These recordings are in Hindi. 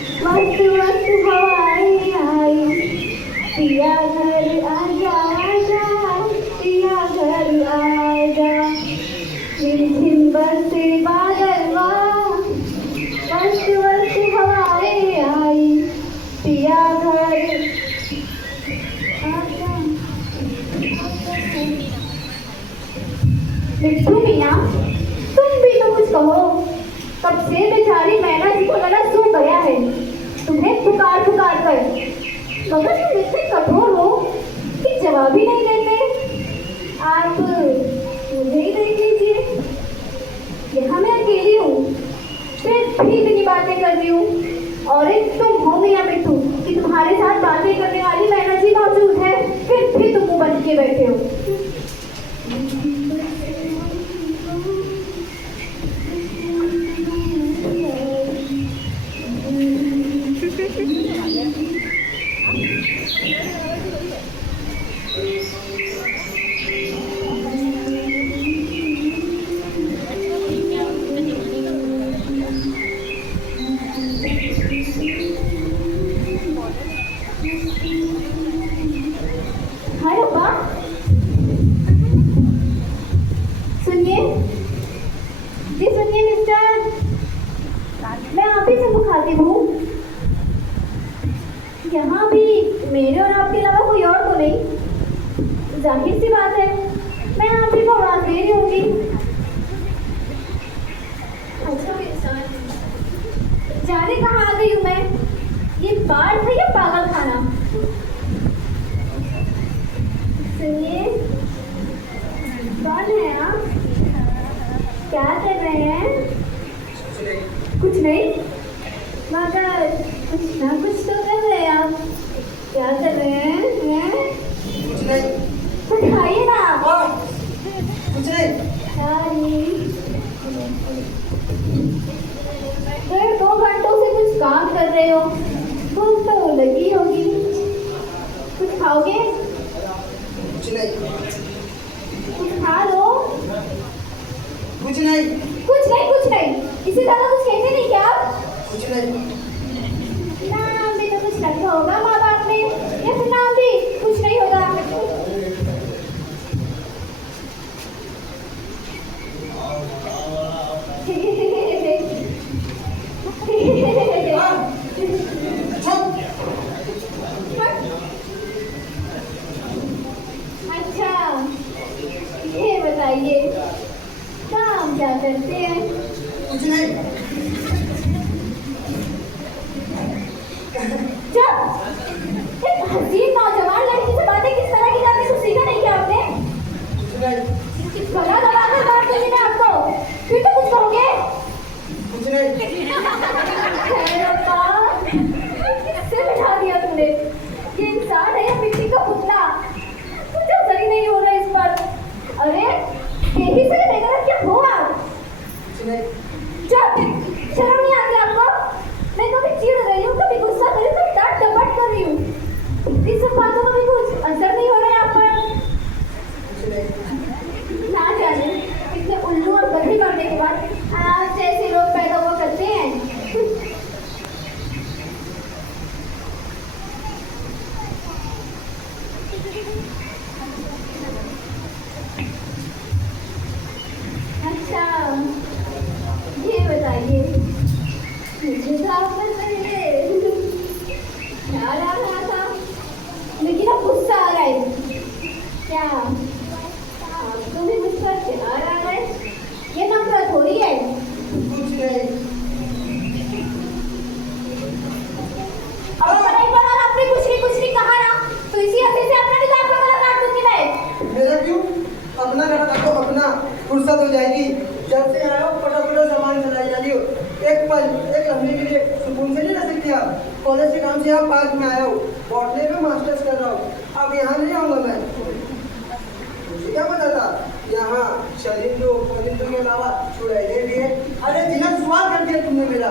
वक्त वक्त हवाएं आई, पिया घर आजा आजा, पिया घर आजा, रिमझिम बरसे बादल वक्त वक्त हवाएं आई, पिया घर आजा। मिट्टू मियाँ, तुम भी तो कुछ कहो। कब से बेचारी मैना जी को गला सूख गया है तुम्हें पुकार पुकार कर, मगर तुम इतने कठोर हो कि जवाब ही नहीं देते। आप मुझे ही देख लीजिए, यहाँ मैं अकेली हूँ, फिर भी इतनी बातें कर रही हूँ, और एक तुम हो मियाँ मिट्टू कि तुम्हारे साथ बातें करने वाली मैना जी मौजूद है, फिर भी तुम मुँह बंद किए बैठे हो। हाय अब्बा, सुनिए जी, सुनिए मिस्टर, मैं आप ही से मुखातिब हूँ। यहाँ भी मेरे और आपके अलावा कोई और तो नहीं। जाहिर सी बात है मैं आप ही को आवाज दे रही होंगी। अच्छा मिस्टर, जाने कहाँ आ गई हूँ मैं? ये बाढ़ है या पागल खाना? सुनिए, कौन है आप? क्या कर रहे हैं? कुछ नहीं, मगर कुछ ना कुछ तो कर रहे हैं आप। क्या कर रहे हैं? कुछ नहीं। उठाइए ना। कुछ नहीं। डेढ़ 2 घंटों से कुछ काम कर रहे हो, भूख तो लगी होगी। कुछ खाओगे? कुछ नहीं। कुछ खा लो। कुछ नहीं। कुछ नहीं, कुछ नहीं, इससे ज्यादा कुछ कहते नहीं क्या आप? कुछ नहीं। नाम भी तो कुछ रखा होगा माँ बाप ने, या फिर नाम भी कुछ नहीं होगा। अच्छा, ये बताइए काम क्या करते हैं? कुछ नहीं। जब एक हसीन नौजवान लड़की से बातें किस तरह की जाती है तो सीखा नहीं क्या आपने? कुछ नहीं। गला दबा कर बात करी मैं आपको, फिर तो कुछ कहोगे? कुछ नहीं। अरे अब्बा, किससे बिठा दिया तुमने? ये इंसान है या मिट्टी का पुतला? मुझे असर ही नहीं हो रहा इस पर। अरे यही से बेगरत क्या हो आप? कुछ नहीं। चुप, शर्म नहीं आती आपको? मैं कभी चिढ़ रही हूँ, कभी गुस्सा कर रही हूँ, कभी डांट डपट कर रही हूँ। इस सब बातों का भी कुछ असर नहीं हो रहा है आप पर? कुछ नहीं। ना जाने इतने उल्लू और गधे करने के बाद आप जैसे लोग पैदा हुआ करते हैं। अच्छा, ये बताइए, मुझे तो आपका प्यार आ रहा था, लेकिन अब गुस्सा आ रहा है। क्या आपको भी मुझ पर प्यार आ रहा है? ये नफरत हो रही है। कुछ नहीं। अब पता ही पड़ा आपने कुछ नहीं कहा ना, तो इसी हंसी से अपना भी तो आपका गला काट दूंगी मैं। मेरा क्यों? अपना गला काटो, अपना फुर्सत हो जाएगी। जब से आया हो फटाफट सामान चलाई जा रही हो। एक पल, एक लम्हे के लिए सुकून से नहीं रह सकती आप? कॉलेज के काम से यहाँ पार्क में आया हूँ, बॉटनी में मास्टर्स कर रहा हूँ, अब यहाँ नहीं आऊँगा मैं। मुझे क्या पता था यहाँ शरींद्रो के अलावा चुड़ैलें भी है। अरे जिन्हें सवाल कर दिया तुमने मेरा।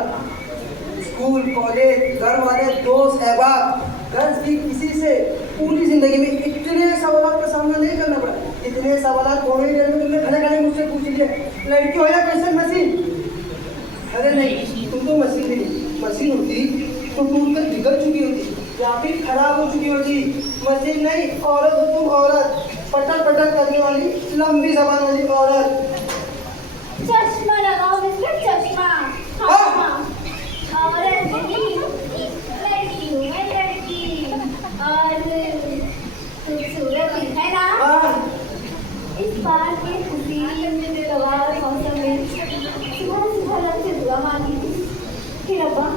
स्कूल, कॉलेज, घर वाले, दोस्त, अहबाब, गर्ल्स की किसी से पूरी जिंदगी में इतने सवालों का सामना नहीं करना पड़ा। इतने सवाल थोड़ी देर में तुमने खड़े खड़े मुझसे पूछ लिए, लड़की हो या क्वेश्चन मशीन? अरे नहीं, तुम तो मशीन नहीं, मशीन होती टूट कर बिगड़ चुकी होती या फिर खराब हो चुकी होती। मशीन नहीं, औरत हो तुम, औरत, पटक पटक करने वाली लंबी जबान वाली औरत। चश्मा लगाओ मिस्टर चश्मा। हाँ, औरत नहीं, लड़की हूँ मैं, लड़की। और खूबसूरत है ना? इस बार के खुशी सवार मौसम में सुबह सुबह रब से दुआ मांगी थी कि रब्बा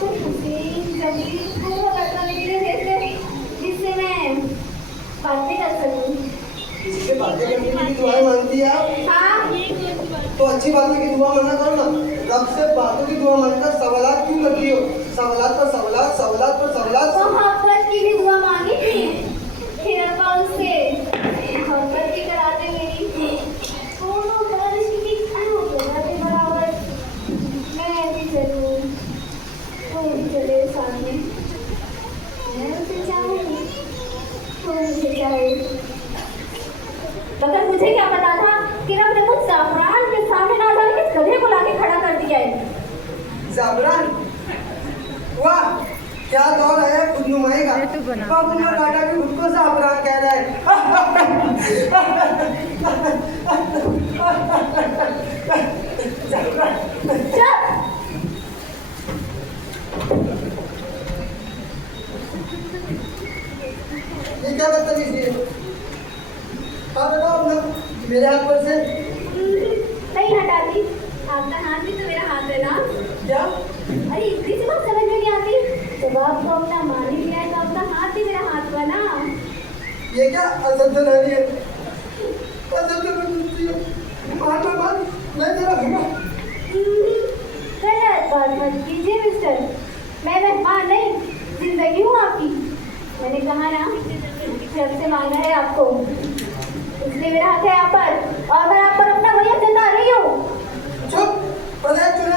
कुछ खुशी जमीन पूरा बर्तन मेरे जैसे जिससे मैं बातें कर सकूं। किसी से बातें करने की दुआएं मांगती है आप? हाँ, तो अच्छी बातों की दुआ मांगा करो ना। रब से बातों की दुआ मांगकर सवालात क्यों करती हो? सवालात पर सवालात, सवालात पर सवालात। मोहब्बत की भी दुआ मांगी थी फिर रब्बा उससे मोहब्बत भी कराते मेरी। दोनों बारिश की क्यों कराते बराबर। मैं भी चलूं, वो भी चले सामने। मैं उसे चाहूंगी, वो मुझे चाहे। मगर मुझे क्या पता था कि रब ने मुझ ज़ाफ़रान के सामने ना डाल के गधे को लाके खड़ा कर दिया है। ज़ाफ़रान, वाह क्या दौर है खुदनुमाई का। बाबू में काटा के खुद को ज़ाफ़रान कह रहा है। चुप! ये क्या बदतमीजी है? आप बताओ अपना मेरे हाथ पर से। नहीं हटाती, आपका हाथ भी तो मेरा हाथ है ना। क्या? अरे इतनी सी बात समझ में नहीं आती। जब आपको अपना मान ही लिया है तो आपका हाथ भी मेरा हाथ हुआ ना। ये क्या असद जनानी है? असद जनानी है। मान मैं तेरा भूखा। गलत बात मत कीजिए मिस्टर। मैं मेहमान नहीं, जिंदगी हूँ आपकी। मैंने कहा ना जब से मांगा है आपको, इसलिए मेरा हाथ है आप पर और मैं आप पर अपना वजह जता रही हूँ। चुप, पता चुना।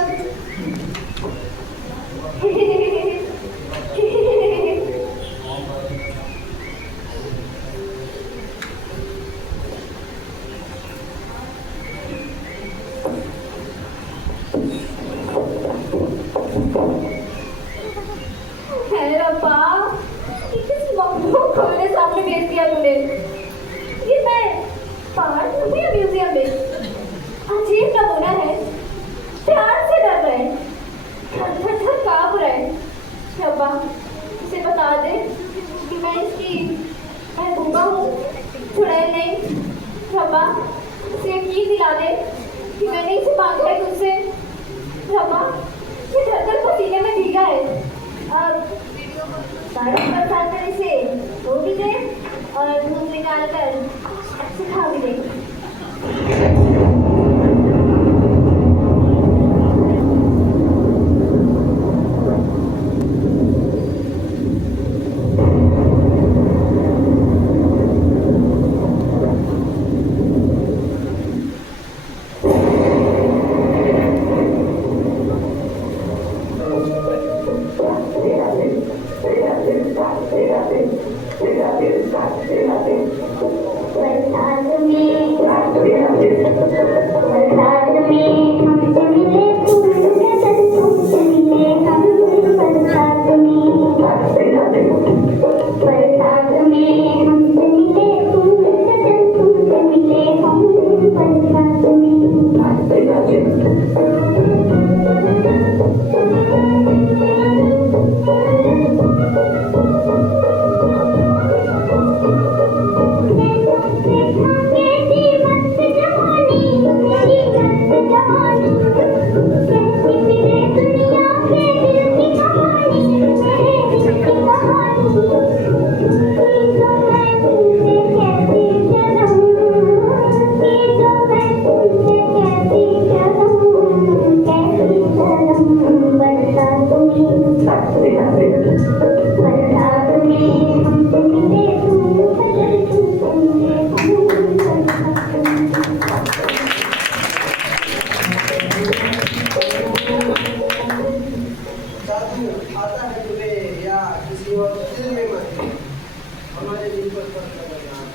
मेरे सामने भेज दिया तूने। ये मैं पार्क में या म्यूजियम में? अजीब नमूना है, प्यार से डर रहे हैं, थर कांप रहे हैं। शब्बा उसे बता दे कि मैं इसकी महबूबा हूँ, चुड़ैल नहीं। शब्बा उसे यकीन दिला दे कि मैंने इसे मांगा है तुझसे। शब्बा ये धड़कन पसीने में भीगा है। अब बारिश बरसात कर इसे धो भी दे और धूप निकाल कर सुखा भी दे।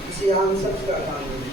किसी आम शख्स का काम नहीं।